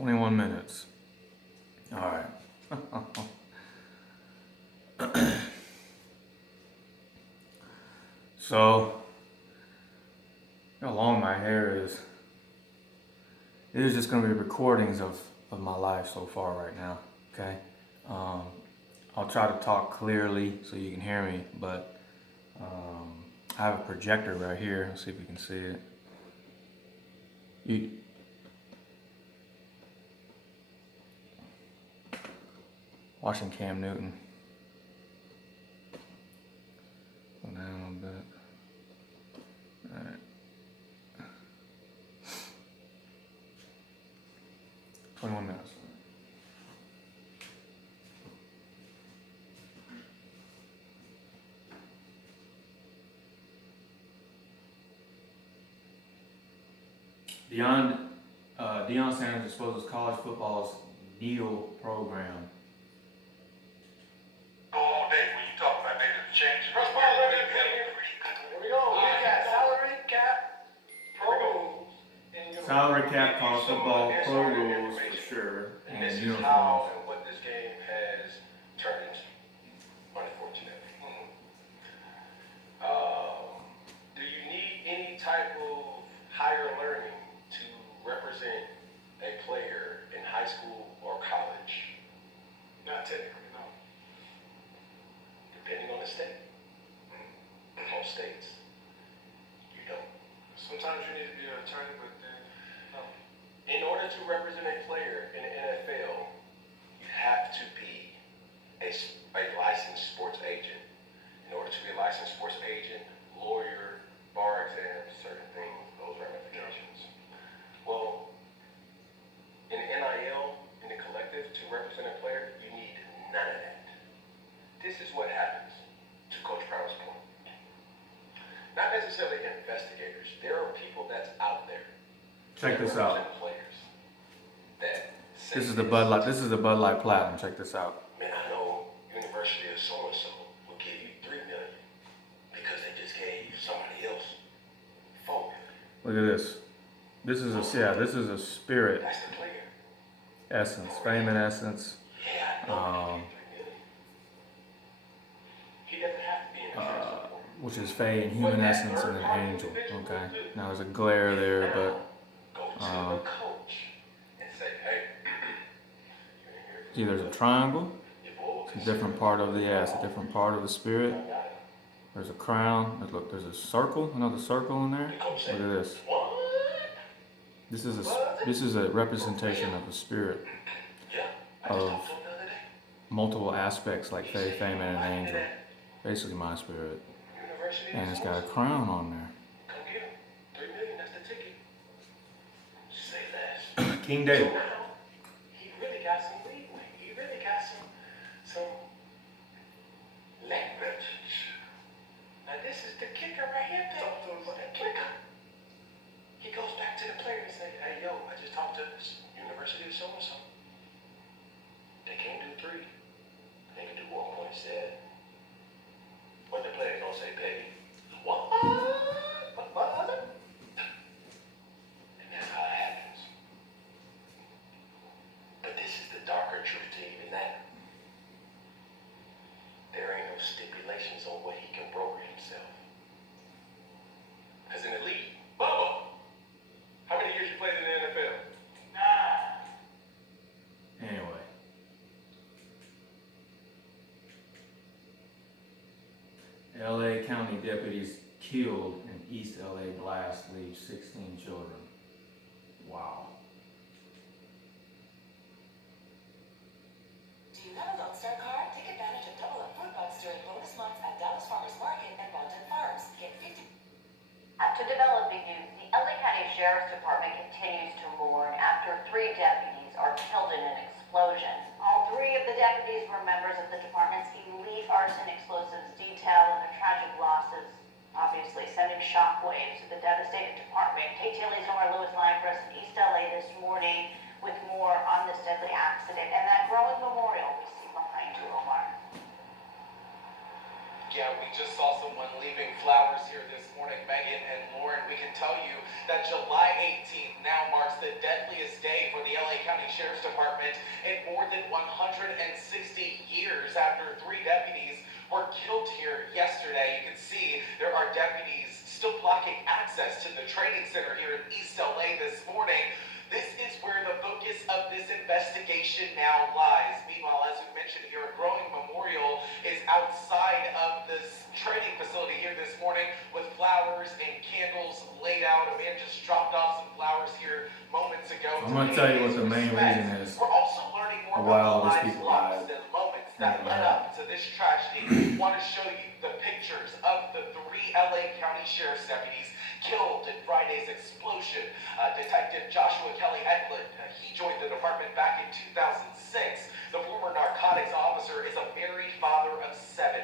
21 minutes. All right. So, how long my hair is. It is just going to be recordings of my life so far right now. Okay. Um, I'll try to talk clearly so you can hear me, but I have a projector right here. Let's see if you can see it. You, watching Cam Newton. Go down a bit. All right. 21 minutes. Deion Sanders exposes college football's NEAL program. All day when you talk about they didn't change. Here we go. We got salary cap, pro rules. Salary cap, college football, pro rules for sure, And this is uniforms. how and what this game has turned into, unfortunately. Do you need any type of higher learning to represent a player in high school or college? Not technically, no. Depending on the state. Most states, you don't. Sometimes you need to be an attorney, but then, no. In order to represent a player in the NFL, you have to be a licensed sports agent. In order to be a licensed sports agent, lawyer, bar exam, certain things, those ramifications. Well, in the NIL, in the collective, to represent a player, you need none of that. This is what happens, to Coach Brown's point. Not necessarily investigators. There are people that's out there. Check this out. Players that This is the Bud Light. This is the Bud Light Platinum. Check this out. Man, I know University of so and so will give you $3 million because they just gave somebody else $4 million. Look at this. This is a spirit That's the player. essence, fame and essence. Yeah, I know. He doesn't have to be in the first. Which is Faye and human essence and an angel. Okay. Now there's a glare there, but Go to the coach and say, hey, see, there's a triangle. your boy It's a different part of the ass, a different part of the spirit. There's a crown. Look, there's a circle, another circle in there. Look at this. what? This is a representation of the spirit Yeah, I just of talked to him the other day. multiple aspects like Faye, fame, and an angel. Basically, my spirit. University And of it's got a so-and-so. crown on there. Come get him. $3 million, that's the ticket. Say less. King So David. now, he really got some leeway. He really got some leverage. Now this is the kicker right here, baby. Talk to him. The kicker. He goes back to the player and say, hey, yo, I just talked to this University of so-and-so. They can't do 3. They can do 1.7. What the player gonna say, baby? What? What? And that's how it happens. But this is the darker truth to even that. There ain't no stipulations on what he can broker himself. Because in the league, Bubba, how many years you played in the NFL? 9. Anyway. LA County deputies killed in East LA blast leaves 16 children. Wow. Do you have a Lone Star card? Take advantage of double up food bucks during bonus months at Dallas Farmers Market and Bonton Farms. Get 50. To developing news, the LA County Sheriff's Department continues to mourn after 3 deputies are killed in an explosion. All 3 of the deputies were members of the department's elite arson explosives detail, and the tragic losses obviously sending shockwaves to the devastated department. KTLA's Omar Lewis live for us in East LA this morning with more on this deadly accident and that growing memorial we see behind you, Omar. Yeah, we just saw someone leaving flowers here this morning, Megan and Lauren. We can tell you that July 18th now marks the deadliest day for the LA County Sheriff's Department in more than 160 years after 3 deputies were killed here yesterday. You can see there are deputies still blocking access to the training center here in East LA this morning. This is where the focus of this investigation now lies. Meanwhile, as we mentioned here, a growing memorial is outside of this training facility here this morning with flowers and candles laid out. A man just dropped off some flowers here moments ago. I'm gonna tell you what the main reason is We're also learning more why about all the these lives people lost died. and moments that led up to this tragedy. We want to show you the pictures of the 3 LA County Sheriff's deputies killed in Friday's explosion. Detective Joshua Kelly Eklund, he joined the department back in 2006. The former narcotics officer is a married father of 7.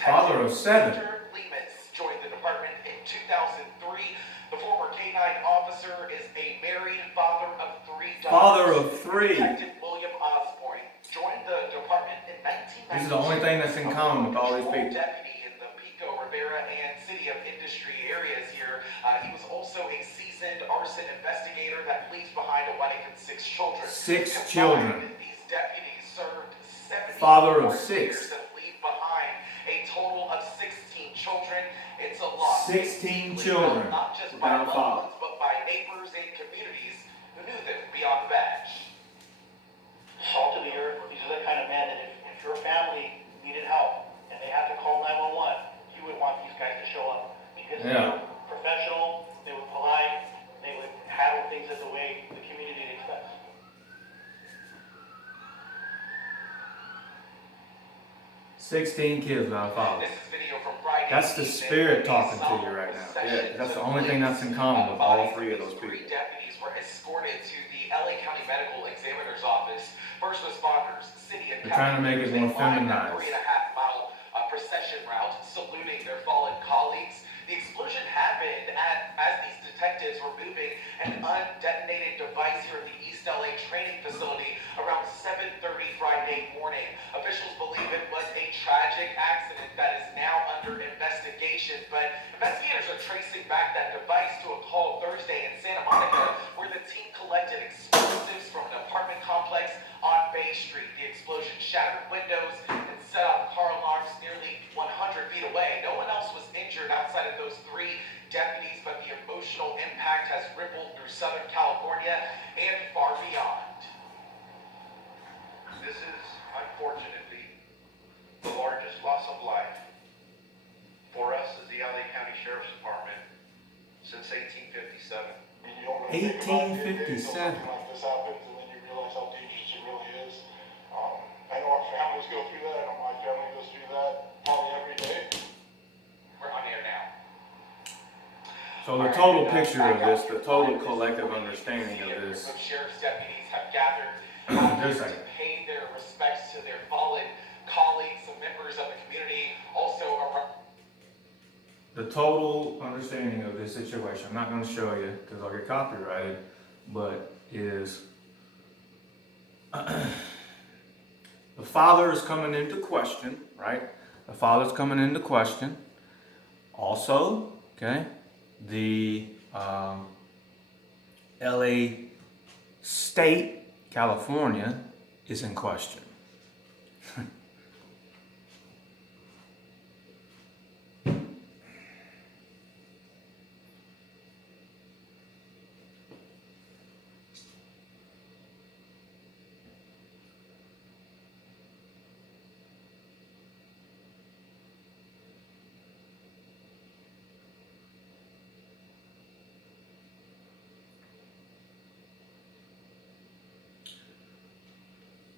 Father of 7. Victor Lemus joined the department in 2003. The former K-9 officer is a married father of 3 daughters. Father of 3. Detective William Osborne joined the department in 1992. This is the only thing that's in common with all these people. Deputy in the Pico Rivera and City of Industry areas here. He was also a seasoned arson investigator that leaves behind a wedding and 6 children. 6 children. These deputies served 70 Father of 6. years and leave behind a total of 16 children. It's a lot. 16 children Not just by without a loved father. ones, but by neighbors and communities who knew them beyond the badge. Salt of the earth. These are the kind of men that if your family needed help and they had to call 911, you would want these guys to show up. Because they Yeah. were professional, they were polite, they would handle things as the way the community expects. $16 kids without a father. This is video from Friday. That's the evening. spirit A talking to you solemn right now. procession Yeah, that's the took only thing that's in place. common with all Bodies 3 of these those 3 people. deputies were escorted to the LA County Medical Examiner's office. First responders, city and They're trying to make it more feminized. 3.5-mile procession route, saluting their fallen colleagues. The explosion happened as these detectives were moving an undetonated device here at the East LA training facility around 7:30 Friday morning. Officials believe it was a tragic accident that is now under investigation, but investigators are tracing back that device to a call Thursday in Santa Monica where the team collected explosives from an apartment complex on Bay Street. The explosion shattered windows and set off car alarms nearly 100 feet away. No one else was injured outside of those 3 deputies, but the emotional impact has rippled through Southern California and far beyond. This is, unfortunately, the largest loss of life for us as the LA County Sheriff's Department since 1857. And you don't really think about it, 1857. until something like this happens, and then you realize how dangerous it really is. I know our families go through that. I know my family goes through that probably every day. We're on air now. So the total picture of this, the total collective understanding of this, A group of sheriff's deputies have gathered Just a to second. pay their respects to their fallen colleagues and members of the community. Also, the total understanding of this situation, I'm not gonna show you because I'll get copyrighted, but is the father is coming into question, right? The father's coming into question. Also, okay, the LA state, California, is in question.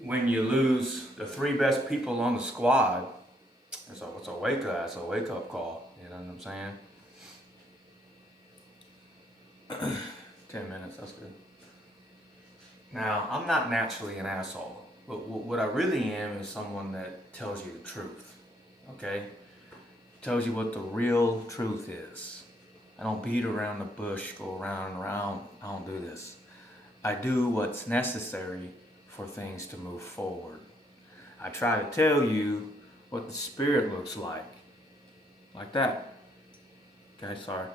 When you lose the 3 best people on the squad, it's a wake up call. You know what I'm saying? 10 minutes, that's good. Now, I'm not naturally an asshole, but what I really am is someone that tells you the truth. Okay? Tells you what the real truth is. I don't beat around the bush, go around and around. I don't do this. I do what's necessary for things to move forward. I try to tell you what the spirit looks like like that. Okay, sorry.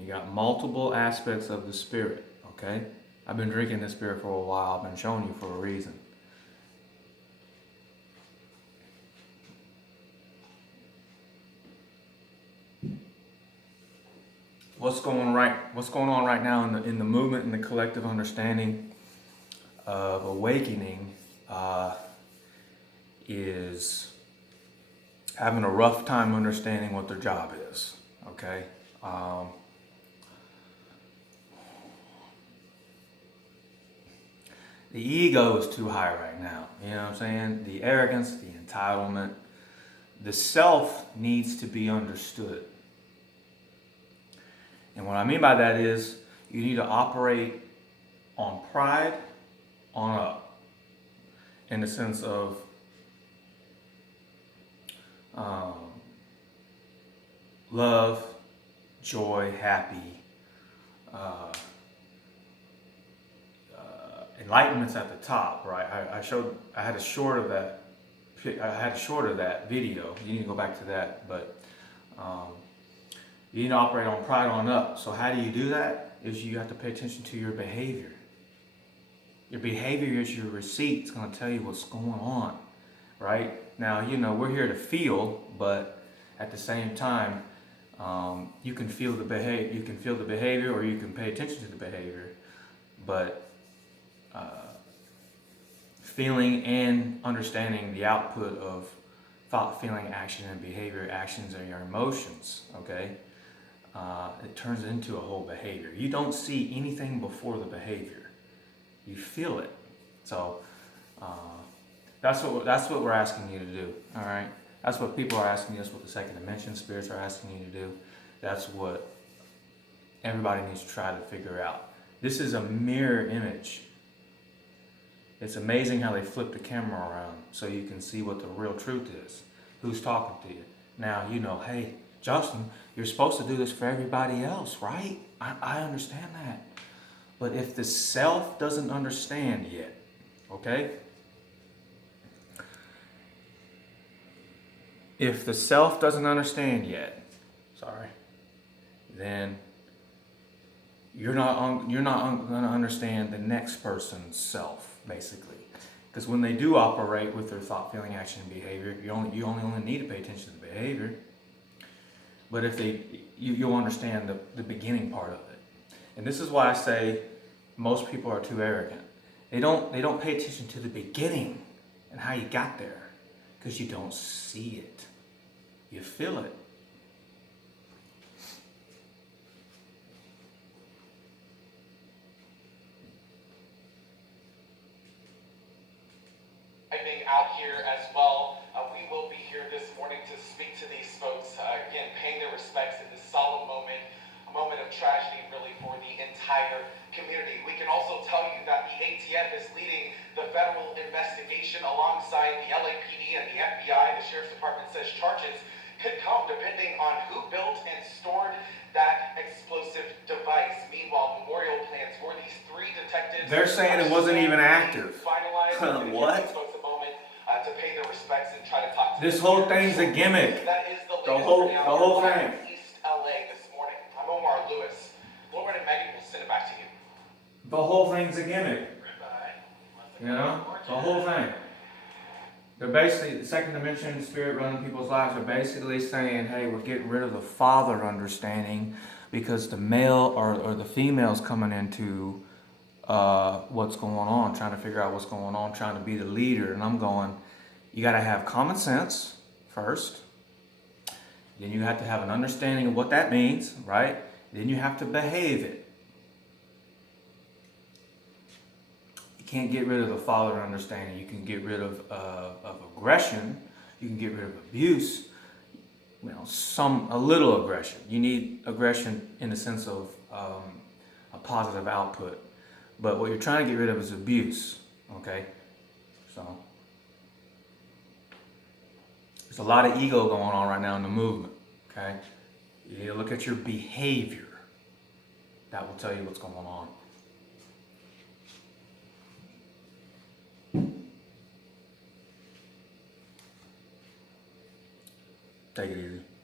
You got multiple aspects of the Spirit, okay? I've been drinking this Spirit for a while. I've been showing you for a reason. What's going on right now in the movement and the collective understanding of awakening is having a rough time understanding what their job is, okay? The ego is too high right now, you know what I'm saying? The arrogance, the entitlement, the self needs to be understood. And what I mean by that is you need to operate on pride on up, in the sense of love, joy, happy, enlightenment's at the top, right? I had a short of that video. You need to go back to that, but you need to operate on pride on up. So how do you do that? Is you have to pay attention to your behavior. Your behavior is your receipt. It's going to tell you what's going on, right? Now, we're here to feel, but at the same time, you can feel the behavior. You can feel the behavior, or you can pay attention to the behavior. But feeling and understanding the output of thought, feeling, action, and behavior. Actions are your emotions. Okay, it turns into a whole behavior. You don't see anything before the behavior. You feel it. So that's what we're asking you to do. All right. That's what people are asking you. That's what the second dimension spirits are asking you to do. That's what everybody needs to try to figure out. This is a mirror image. It's amazing how they flip the camera around so you can see what the real truth is. Who's talking to you. Now, hey, Justin, you're supposed to do this for everybody else, right? I understand that. But if the self doesn't understand yet, okay? If the self doesn't understand yet, then you're not going to understand the next person's self, basically. Because when they do operate with their thought, feeling, action, and behavior, you only need to pay attention to the behavior. But if you'll understand the beginning part of it. And this is why I say most people are too arrogant. They don't pay attention to the beginning and how you got there, because you don't see it. You feel it. Out here as well. We will be here this morning to speak to these folks, again, paying their respects in this solemn moment, a moment of tragedy really for the entire community. We can also tell you that the ATF is leading the federal investigation alongside the LAPD and the FBI. The Sheriff's Department says charges could come depending on who built and stored that explosive device. Meanwhile, memorial plans for these three detectives. They're saying it wasn't even active. Finalized. What? To pay their respects and try to talk to this whole thing's a gimmick. That is the whole thing. East LA this morning. I'm Omar Lewis. Lauren and Megan will send it back to you. The whole thing's a gimmick. The whole thing. They're basically, the second dimension spirit running people's lives are basically saying, hey, we're getting rid of the father understanding because the male or the female's coming into what's going on, trying to figure out what's going on, trying to be the leader. And I'm going, you got to have common sense first. Then you have to have an understanding of what that means, right? Then you have to behave it. You can't get rid of the father understanding. You can get rid of aggression. You can get rid of abuse. A little aggression. You need aggression in the sense of a positive output. But what you're trying to get rid of is abuse, okay? So, there's a lot of ego going on right now in the movement, okay? You need to look at your behavior. That will tell you what's going on. Take it easy.